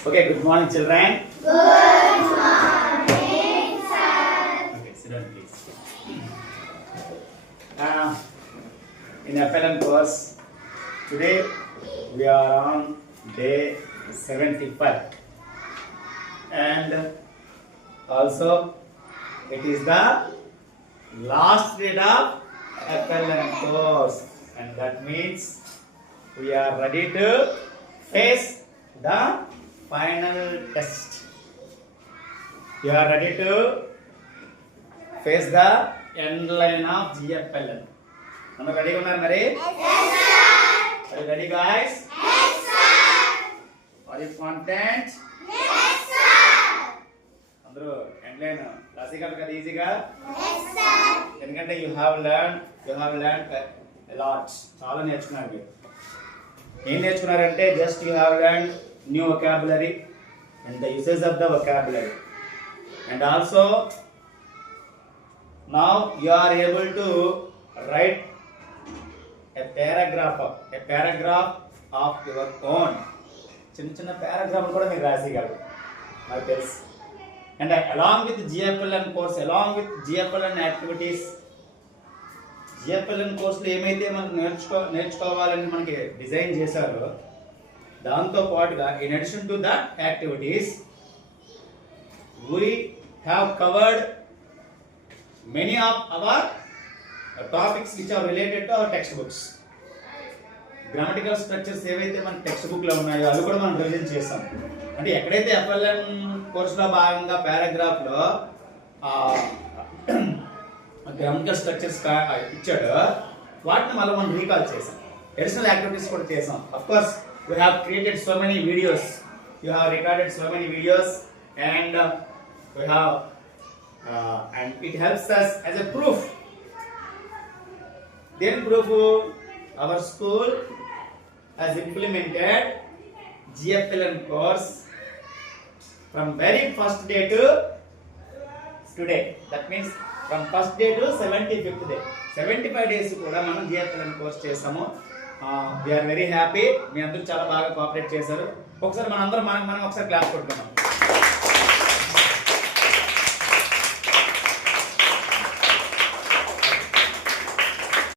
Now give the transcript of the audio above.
Okay, good morning, children. Good morning, sir. Okay, sit down, please. In FLN course, today we are on day 75, and also it is the last day of FLN course, and that means we are ready to face the final test. You are ready to face the end line of GFLN. Are ready, Mari? Yes, sir. Are you ready, guys? Yes, sir. Are you content? Yes, sir. Andru end line classical kada easy ga? Yes, sir. Endukante you have learned a lot. Chaala నేర్చుకున్నారు మీరు. ఏం నేర్చుకున్నారంటే just you have learned new vocabulary and the uses of the vocabulary, and also now you are able to write a paragraph of your own. చిన్న paragraph కూడా మీరు రాసేయగలరు నాకు తెలుసు. And along with GFLN course, along with GFLN activities, GFLN కోర్సులో ఏమైతే మనకు నేర్చుకోవాలని మనకి డిజైన్ చేశారో దాంతో పాటుగా in addition to that activities we have covered many of our topics which are related to our textbooks. Grammatical structures ఏవైతే మన టెక్స్ట్ బుక్ లో ఉన్నాయో అవి కూడా మనం రివిజన్ చేస్తాం. అంటే ఎక్కడైతే FLN కోర్సులో భాగంగా పారాగ్రాఫ్ లో గ్రామటికల్ స్ట్రక్చర్స్ ఇచ్చాడు, వాటిని మళ్ళీ మనం రీకాల్ చేసాం. అడిషనల్ యాక్టివిటీస్ కూడా చేసాం. Of course we have created so many videos, you have recorded so many videos, and we have and it helps us as a proof. Then proof our school has implemented GFLN course from very first day to today. That means from first day to 75th day, 75 days కూడా మనం GFLN course చేసాము. We are very happy. మీ అందరూ చాలా బాగా cooperate చేశారు. ఒకసారి మనం ఒకసారి క్లాస్ కొట్టుకున్నాం.